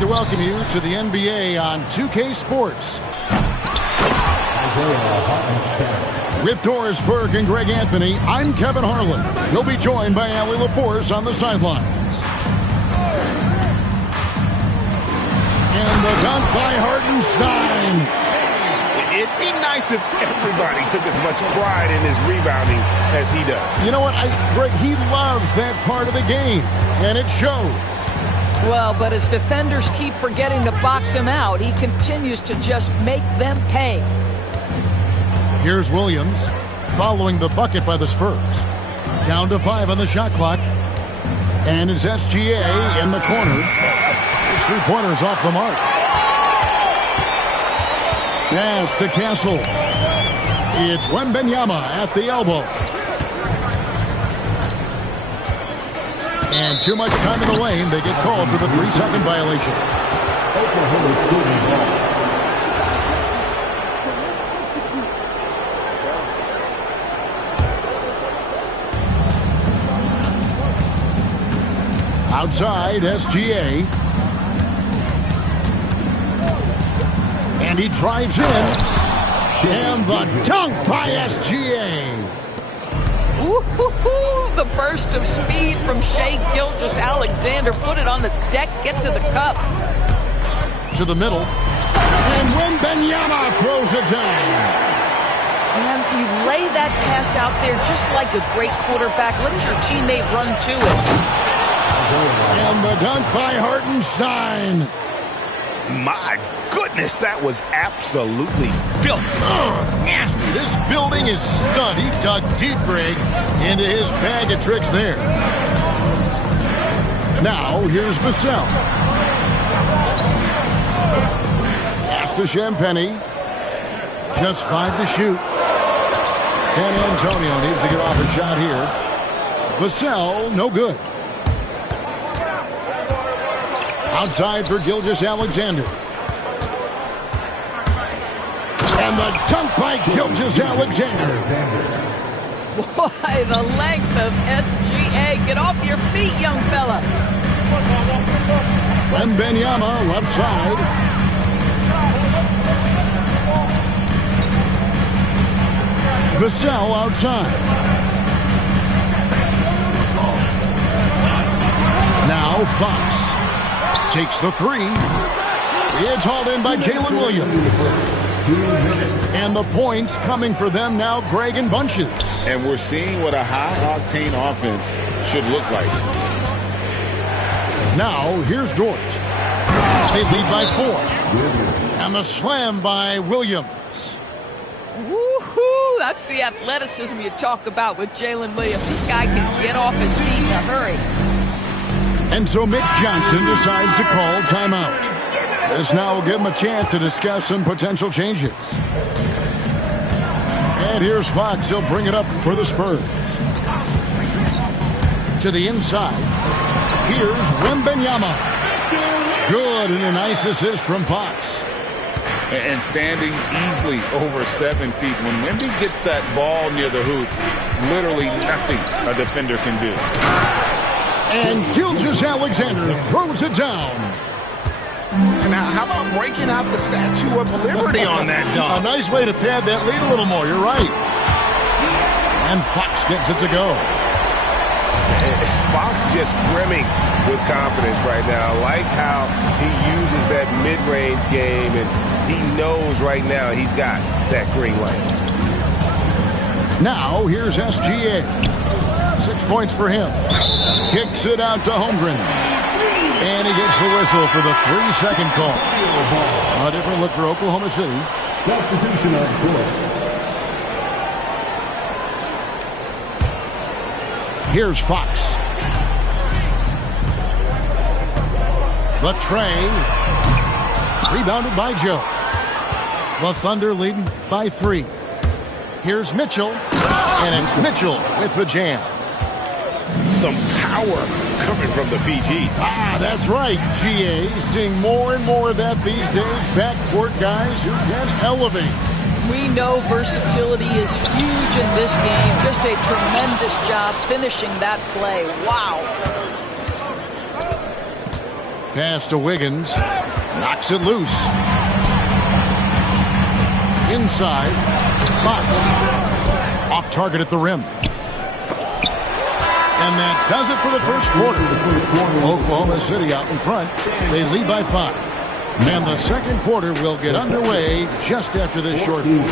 to welcome you to the NBA on 2K Sports. With Doris Burke and Greg Anthony, I'm Kevin Harlan. We'll be joined by Allie LaForce on the sidelines. And the dunk by Hartenstein. It'd be nice if everybody took as much pride in his rebounding as he does. You know what, Greg, he loves that part of the game, and it shows. Well, but as defenders keep forgetting to box him out, he continues to just make them pay. Here's Williams following the bucket by the Spurs. Down to 5 on the shot clock. And it's SGA in the corner. His three-pointers off the mark. Pass to Castle. It's Wembanyama at the elbow. And too much time in the lane. They get called for the 3-second violation. Outside, SGA. And he drives in. And the dunk by SGA. Woo-hoo-hoo! The burst of speed from Shai Gilgeous-Alexander. Put it on the deck, get to the cup. To the middle. And Wembanyama throws it down. And you lay that pass out there just like a great quarterback. Let your teammate run to it. And the dunk by Hartenstein. My goodness, that was absolutely filthy. Nasty. This building is stunned. He dug deep, Greg, into his bag of tricks there. Now, here's Vassell. Pass to Champagny. Just 5 to shoot. San Antonio needs to get off a shot here. Vassell, no good. Outside for Gilgeous-Alexander. And the dunk by Gilgeous-Alexander. Boy, the length of SGA. Get off your feet, young fella. Wembanyama, left side. Vassell outside. Now Fox takes the 3. It's hauled in by Jalen Williams. And the points coming for them now, Greg, in bunches. And we're seeing what a high-octane offense should look like. Now, here's George. They lead by 4. And the slam by Williams. Woohoo! That's the athleticism you talk about with Jalen Williams. This guy can get off his feet in a hurry. And so Mitch Johnson decides to call timeout. This now will give him a chance to discuss some potential changes. And here's Fox. He'll bring it up for the Spurs. To the inside. Here's Wembanyama. Good, and a nice assist from Fox. And standing easily over 7 feet. When Wemby gets that ball near the hoop, literally nothing a defender can do. And Gilgeous-Alexander throws it down. Now, how about breaking out the Statue of Liberty on that dunk? A nice way to pad that lead a little more. You're right. And Fox gets it to go. Fox just brimming with confidence right now. I like how he uses that mid-range game, and he knows right now he's got that green light. Now, here's SGA. 6 points for him. Kicks it out to Holmgren. And he gets the whistle for the 3-second call. A different look for Oklahoma City. Substitution on court. Here's Fox. The tray. Rebounded by Joe. The Thunder leading by 3. Here's Mitchell. And it's Mitchell with the jam. Some power coming from the PG. That's right, GA. Seeing more and more of that these days. Backcourt guys who can elevate. We know versatility is huge in this game. Just a tremendous job finishing that play. Wow. Pass to Wiggins. Knocks it loose. Inside. Fox. Off target at the rim. And that does it for the first quarter. Oklahoma City out in front. They lead by 5. And the second quarter will get underway just after this short break.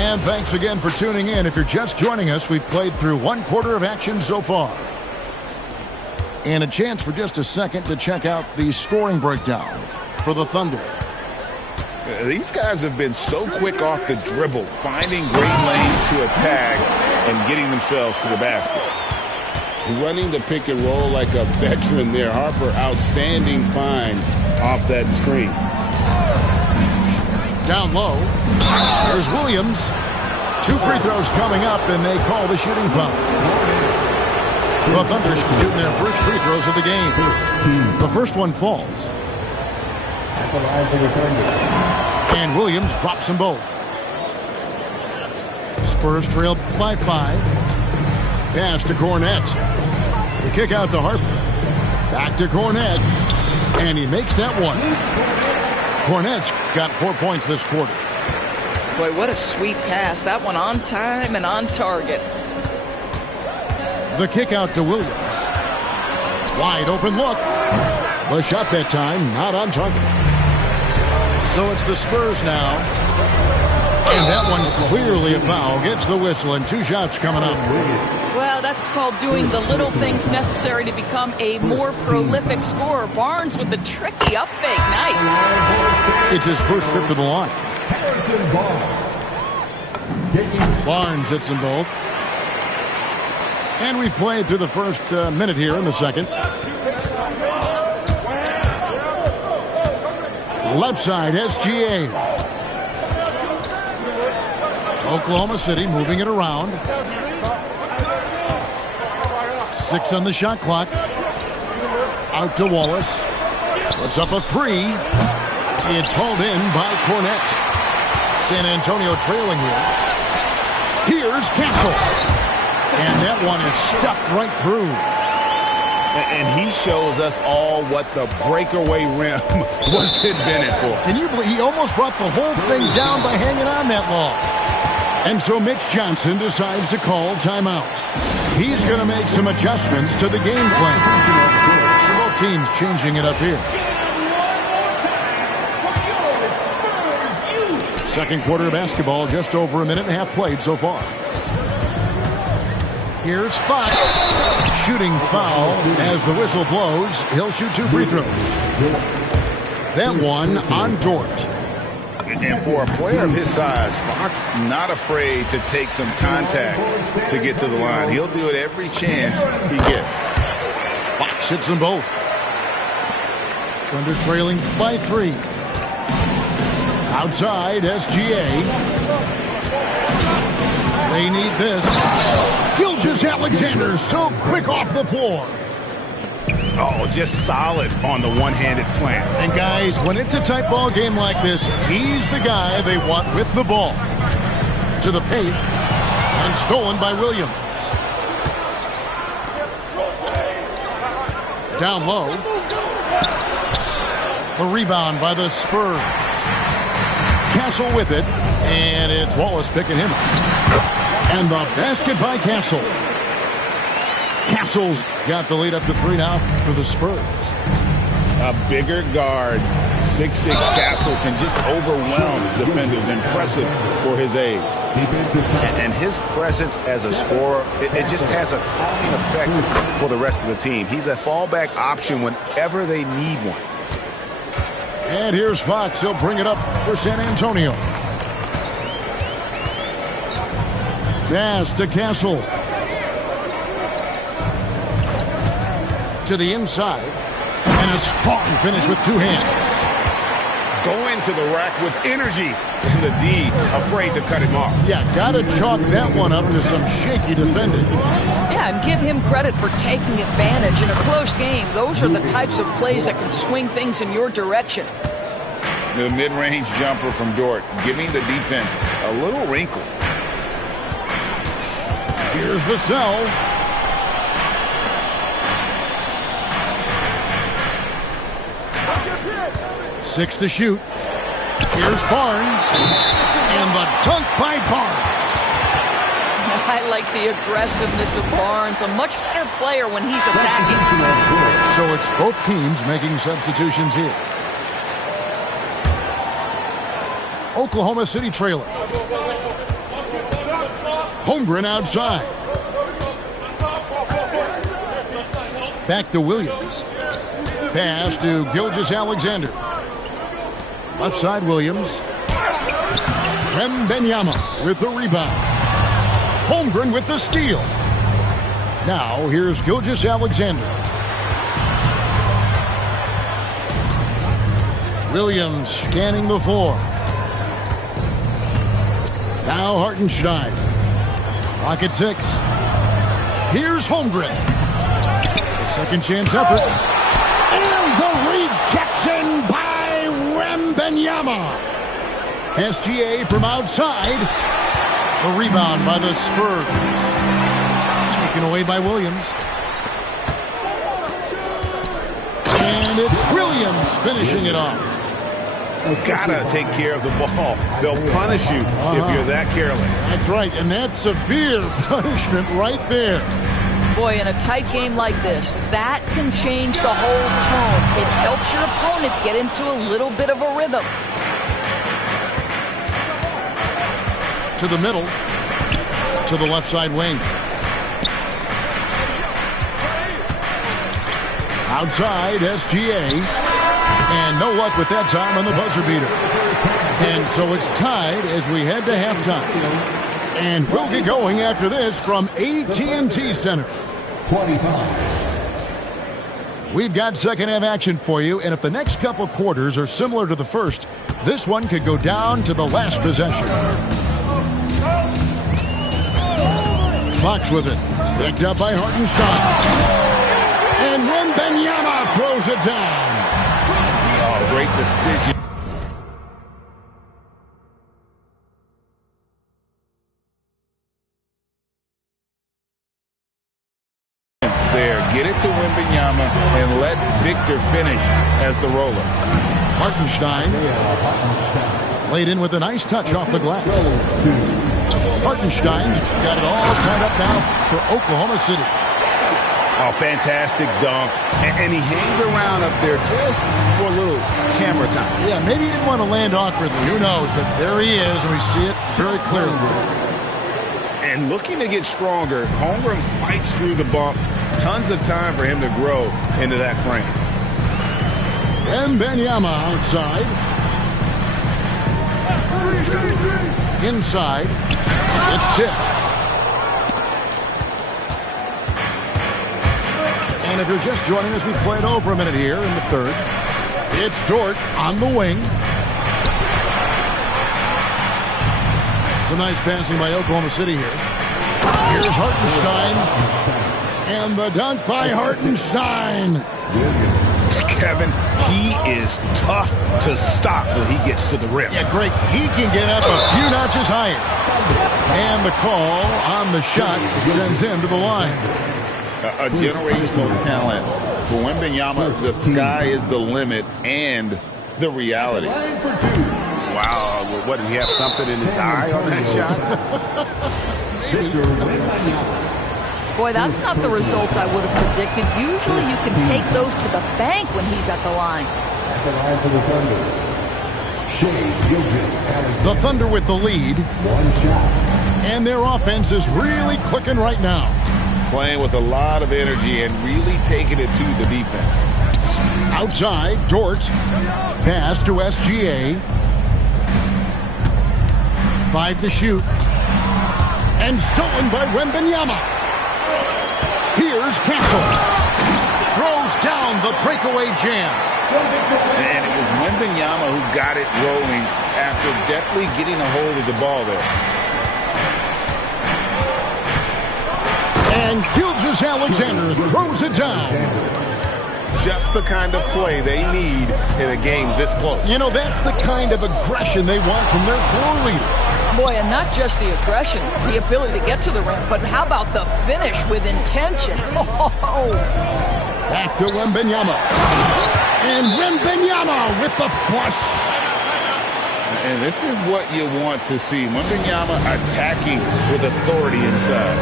And thanks again for tuning in. If you're just joining us, we've played through one quarter of action so far. And a chance for just a second to check out the scoring breakdown for the Thunder. These guys have been so quick off the dribble, finding great lanes to attack and getting themselves to the basket. Running the pick and roll like a veteran there. Harper, outstanding find off that screen. Down low. There's Williams. 2 free throws coming up, and they call the shooting foul. The Thunder shooting their first free throws of the game. The first one falls. And Williams drops them both. Spurs trail by 5. Pass to Cornette. The kick out to Harper. Back to Cornette. And he makes that one. Cornette's got 4 points this quarter. Boy, what a sweet pass. That one on time and on target. The kick out to Williams. Wide open look. The shot that time not on target. So it's the Spurs now. And that one clearly a foul. Gets the whistle and 2 shots coming up. Well, that's called doing the little things necessary to become a more prolific scorer. Barnes with the tricky up fake. Nice. It's his first trip to the line. Barnes hits them both. And we've played through the first minute here in the second. Left side, SGA. Oklahoma City moving it around. 6 on the shot clock. Out to Wallace. Puts up a 3. It's hauled in by Cornette. San Antonio trailing here. Here's Castle. And that one is stuffed right through. And he shows us all what the breakaway rim was invented for. Can you believe he almost brought the whole thing down by hanging on that long? And so Mitch Johnson decides to call timeout. He's going to make some adjustments to the game plan. So both teams changing it up here. Second quarter of basketball, just over a minute and a half played so far. Here's Fox. Shooting foul as the whistle blows. He'll shoot 2 free throws. That one on Dort. And for a player of his size, Fox not afraid to take some contact to get to the line. He'll do it every chance he gets. Fox hits them both. Thunder trailing by 3. Outside, SGA. They need this. Gilgeous-Alexander so quick off the floor. Oh, just solid on the one-handed slam. And guys, when it's a tight ball game like this, he's the guy they want with the ball. To the paint. And stolen by Williams. Down low. A rebound by the Spurs. Castle with it. And it's Wallace picking him up. And the basket by Castle. Castle's got the lead up to 3 now for the Spurs. A bigger guard, 6'6" Castle can just overwhelm defenders. Impressive for his age. And his presence as a scorer, it just has a calming effect for the rest of the team. He's a fallback option whenever they need one. And here's Fox. He'll bring it up for San Antonio. Pass to Castle. To the inside. And a strong finish with 2 hands. Going to the rack with energy. And the D afraid to cut him off. Yeah, got to chalk that one up to some shaky defending. Yeah, and give him credit for taking advantage in a close game. Those are the types of plays that can swing things in your direction. The mid-range jumper from Dort, giving the defense a little wrinkle. Here's Vassell. Six to shoot. Here's Barnes. And the dunk by Barnes. I like the aggressiveness of Barnes. A much better player when he's attacking. So it's both teams making substitutions here. Oklahoma City trailer. Holmgren outside. Back to Williams. Pass to Gilgeous-Alexander. Left side Williams. Wembanyama with the rebound. Holmgren with the steal. Now here's Gilgeous-Alexander. Williams scanning the floor. Now Hartenstein. Rocket 6. Here's Holmgren. A second chance effort. And the rejection by Wembanyama. SGA from outside. The rebound by the Spurs. Taken away by Williams. And it's Williams finishing it off. Gotta take care of the ball. They'll punish you if you're that careless. That's right, and that's severe punishment right there. Boy, in a tight game like this, that can change the whole tone. It helps your opponent get into a little bit of a rhythm. To the middle, to the left side wing. Outside, SGA. And no luck with that time on the buzzer beater. And so it's tied as we head to halftime. And we'll get going after this from AT&T Center. 25. We've got second half action for you, and if the next couple quarters are similar to the first, this one could go down to the last possession. Fox with it. Picked up by Hartenstein. And Wembanyama throws it down. Oh, great decision. There, get it to Wembanyama and let Victor finish as the roller. Hartenstein laid in with a nice touch off the glass. Hartenstein's got it all tied up now for Oklahoma City. Oh, fantastic dunk. And he hangs around up there just for a little camera time. Yeah, maybe he didn't want to land awkwardly. Who knows? But there he is, and we see it very clearly. And looking to get stronger, Holmgren fights through the bump. Tons of time for him to grow into that frame. Wembanyama outside. Inside. It's tipped. And if you're just joining us, we played over a minute here in the third. It's Dort on the wing. Some nice passing by Oklahoma City here. Here's Hartenstein. And the dunk by Hartenstein. Kevin, he is tough to stop when he gets to the rim. Yeah, great. He can get up a few notches higher. And the call on the shot sends him to the line. A generational talent. For Wembanyama, the sky is the limit and the reality. Wow, what, did he have something in his eye on that shot? Boy, that's not the result I would have predicted. Usually you can take those to the bank when he's at the line. At the line for the Thunder. The Thunder with the lead. One shot. And their offense is really clicking right now. Playing with a lot of energy and really taking it to the defense. Outside, Dort. Pass to SGA. 5 to shoot. And stolen by Wembanyama. Here's Castle. Throws down the breakaway jam. And it was Wembanyama who got it rolling after definitely getting a hold of the ball there. And Gilgeous-Alexander throws it down. just the kind of play they need in a game this close. You know, that's the kind of aggression they want from their floor leader. Boy, and not just the aggression, the ability to get to the rim, but how about the finish with intention? Oh. Back to Wembanyama. And Wembanyama with the flush. And this is what you want to see. Wembanyama attacking with authority inside.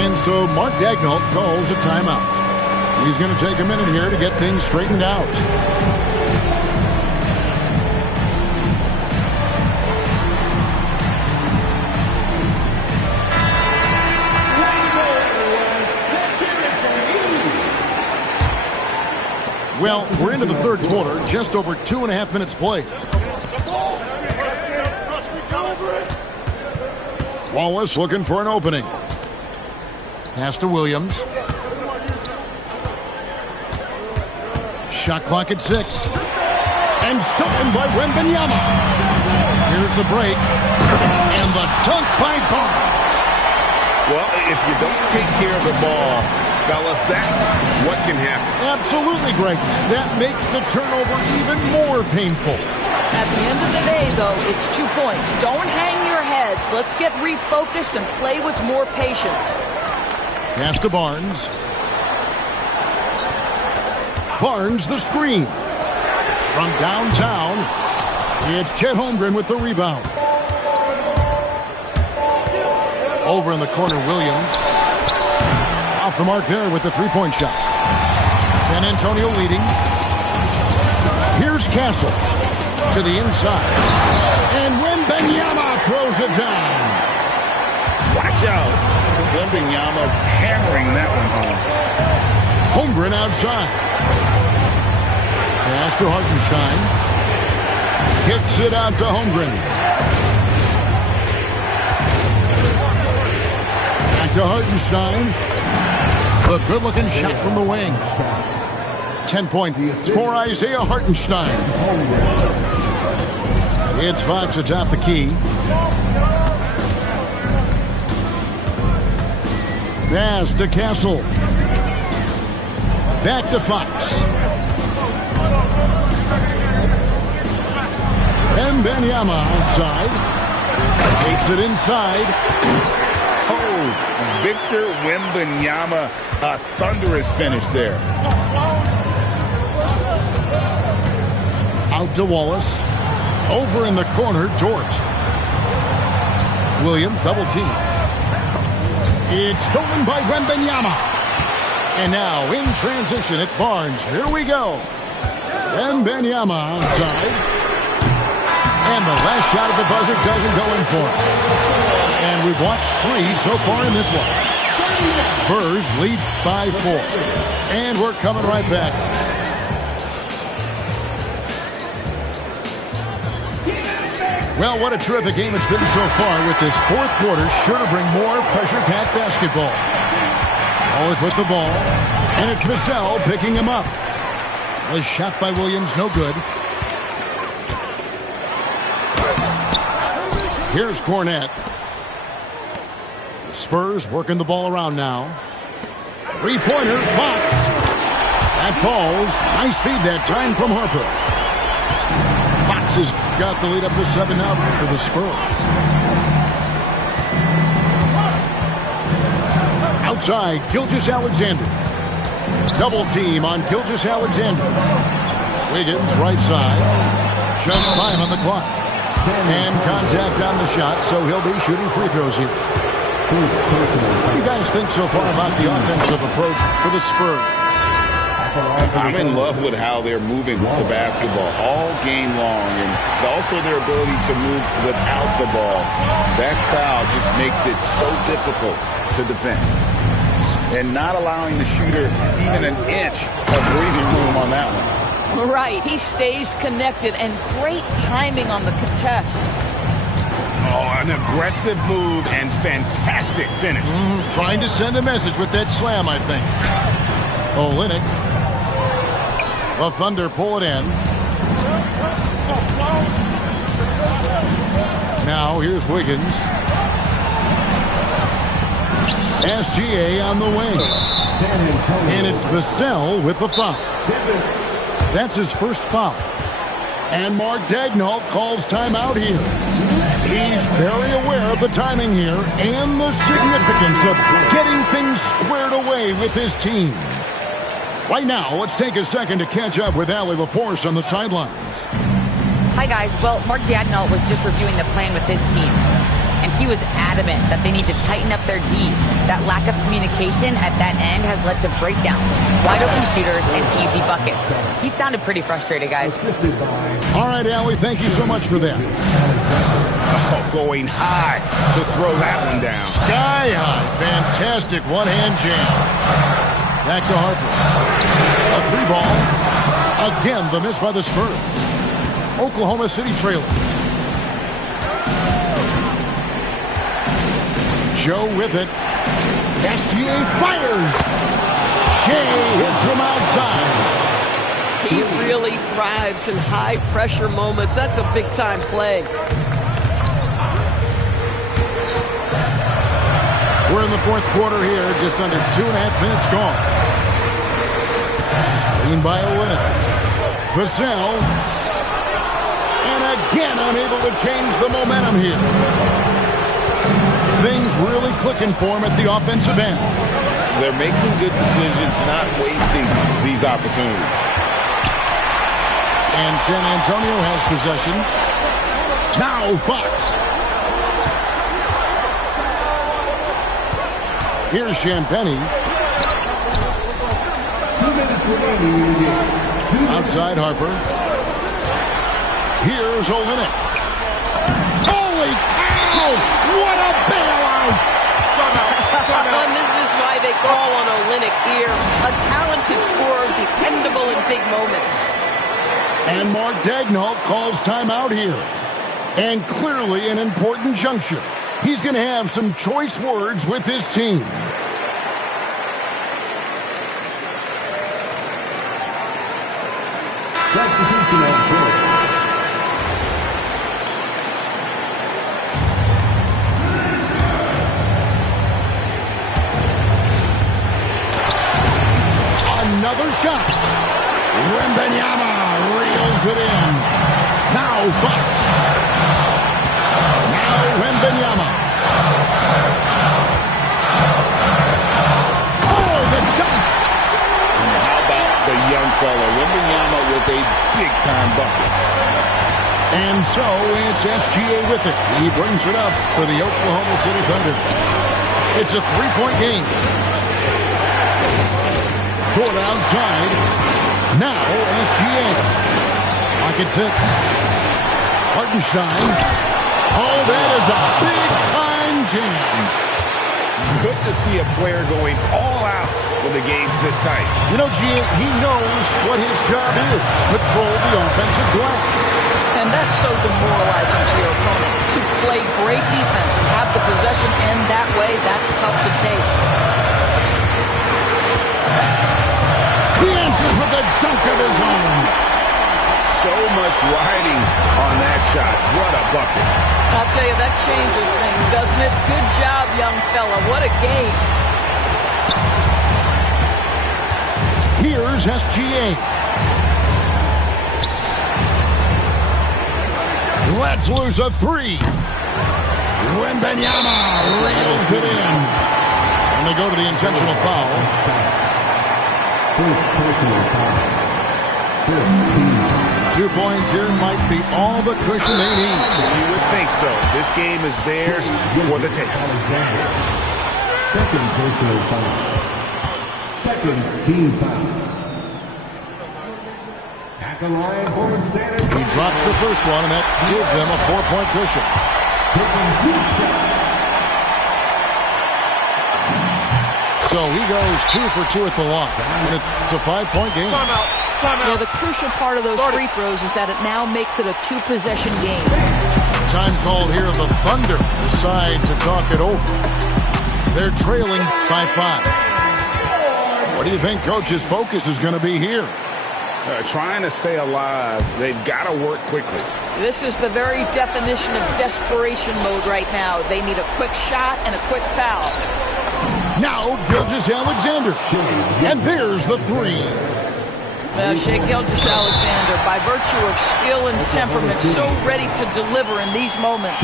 And so Mark Daigneault calls a timeout. He's going to take a minute here to get things straightened out. Well, we're into the third quarter, just over 2.5 minutes played. Wallace looking for an opening. Pass to Williams. Shot clock at 6. And stolen by Wembanyama. Here's the break. And the dunk by Barnes. Well, if you don't take care of the ball, fellas, that's what can happen. Absolutely, Greg. That makes the turnover even more painful. At the end of the day, though, it's 2 points. Don't hang your heads. Let's get refocused and play with more patience. Pass to Barnes. Barnes the screen. From downtown, it's Chet Holmgren with the rebound. Over in the corner, Williams. Off the mark there with the three-point shot. San Antonio leading. Here's Castle to the inside. And Wembanyama throws it down. Watch out. Wembanyama hammering that one home. Holmgren outside. Pass to Hartenstein. Kicks it out to Holmgren. Back to Hartenstein. A good-looking shot from the wing. 10-point for Isaiah Hartenstein. It's Fox atop the key. Pass to Castle. Back to Fox. And Wembanyama outside. Takes it inside. Oh, Victor Wembanyama, a thunderous finish there. Out to Wallace. Over in the corner, Dort. Williams double team. It's stolen by Wembanyama. And now in transition, it's Barnes. Here we go. Wembanyama outside. And the last shot at the buzzer doesn't go in for him. And we've watched 3 so far in this one. Spurs lead by 4. And we're coming right back. Well, what a terrific game it's been so far, with this fourth quarter sure to bring more pressure-packed basketball. Wallace with the ball, and it's Vassell picking him up. A shot by Williams, no good. Here's Cornette. The Spurs working the ball around now. Three-pointer, Fox. That falls. Nice feed that time from Harper. Fox has got the lead up to 7 now for the Spurs. Outside, Gilgeous-Alexander. Double team on Gilgeous-Alexander. Wiggins, right side. Just 5 on the clock. And contact on the shot, so he'll be shooting free throws here. What do you guys think so far about the offensive approach for the Spurs? I'm in love with how they're moving the basketball all game long, and also their ability to move without the ball. That style just makes it so difficult to defend. And not allowing the shooter even an inch of breathing room on that one. Right, he stays connected, and great timing on the contest. Oh, an aggressive move and fantastic finish. Trying to send a message with that slam, I think. Olynyk. The Thunder pull it in. Now here's Wiggins. SGA on the wing. San Antonio. And it's Vassell with the foul. That's his first foul. And Mark Daigneault calls timeout here. He's very aware of the timing here and the significance of getting things squared away with his team. Right now, let's take a second to catch up with Allie LaForce on the sidelines. Hi, guys. Well, Mark Daigneault was just reviewing the plan with his team, and he was adamant that they need to tighten up their D. That lack of communication at that end has led to breakdowns, wide open shooters, and easy buckets. He sounded pretty frustrated, guys. All right, Allie, thank you so much for that. Oh, going high to throw that one down. Sky high. Fantastic one-hand jam. Back to Harper. A three ball. Again, the miss by the Spurs. Oklahoma City trailing. Joe with it. SGA fires. Shea hits from outside. He really thrives in high-pressure moments. That's a big-time play. We're in the fourth quarter here. Just under 2.5 minutes gone. Screen by Olynyk. Vassell. And again unable to change the momentum here. Things really clicking for him at the offensive end. They're making good decisions, not wasting these opportunities. And San Antonio has possession. Now Fox. Here's Champagnie. 2 minutes remaining. Outside Harper. Here's Olynyk. Holy cow! What a bailout! And this is why they call on Olynyk here. A talented scorer, dependable in big moments. And Mark Daigneault calls timeout here. And clearly an important juncture. He's going to have some choice words with his team. Substitution on court. Another shot. Wembanyama reels it in. Now Fox. Now Wembanyama. Oh, the dunk. And how about the young fella, Wembanyama, with a big-time bucket. And so it's SGA with it. He brings it up for the Oklahoma City Thunder. It's a three-point game. Toward outside. Now SGA. Pocket six. Hartenstein. Oh, that is a big-time jam. Good to see a player going all out when the game's this tight. You know, G, he knows what his job is. Control the offensive glass. And that's so demoralizing to your opponent. To play great defense and have the possession end that way, that's tough to take. He answers with a dunk of his own. So much riding on that shot. What a bucket. I'll tell you, that changes things, doesn't it? Good job, young fella. What a game. Here's SGA. Let's lose a three. Wembanyama reels it in. And they go to the intentional foul. First personal foul. First team foul. 2 points here might be all the cushion they need. You would think so. This game is theirs for the taking. Alexander. Second personal foul. Second team foul. At the line for San Antonio. He drops the first one, and that gives them a 4-point cushion. Taking 2 shots. So he goes 2 for 2 at the line. And it's a 5-point game. Yeah, the crucial part of those free throws is that it now makes it a two-possession game. Time called here. The Thunder decide to talk it over. They're trailing by 5. What do you think Coach's focus is going to be here? Trying to stay alive. They've got to work quickly. This is the very definition of desperation mode right now. They need a quick shot and a quick foul. Now Gilgeous-Alexander. And there's the three. Shea Gilgeous-Alexander, by virtue of skill and temperament, so ready to deliver in these moments.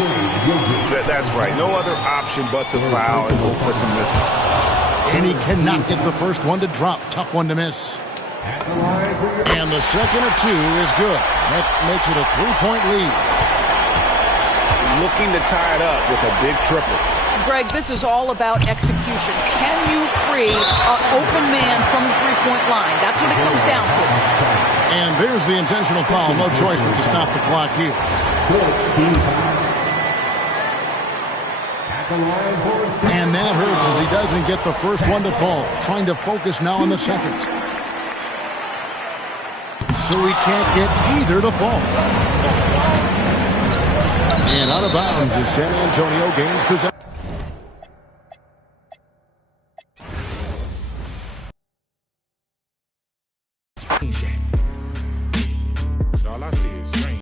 That's right. No other option but to foul and hope for some misses. And he cannot get the first one to drop. Tough one to miss. And the second of two is good. That makes it a 3-point lead. Looking to tie it up with a big triple. Greg, this is all about execution. Can you free an open man from the three-point line? That's what it comes down to. And there's the intentional foul. No choice but to stop the clock here. And that hurts as he doesn't get the first one to fall. Trying to focus now on the second. So he can't get either to fall. And out of bounds as San Antonio gains possession.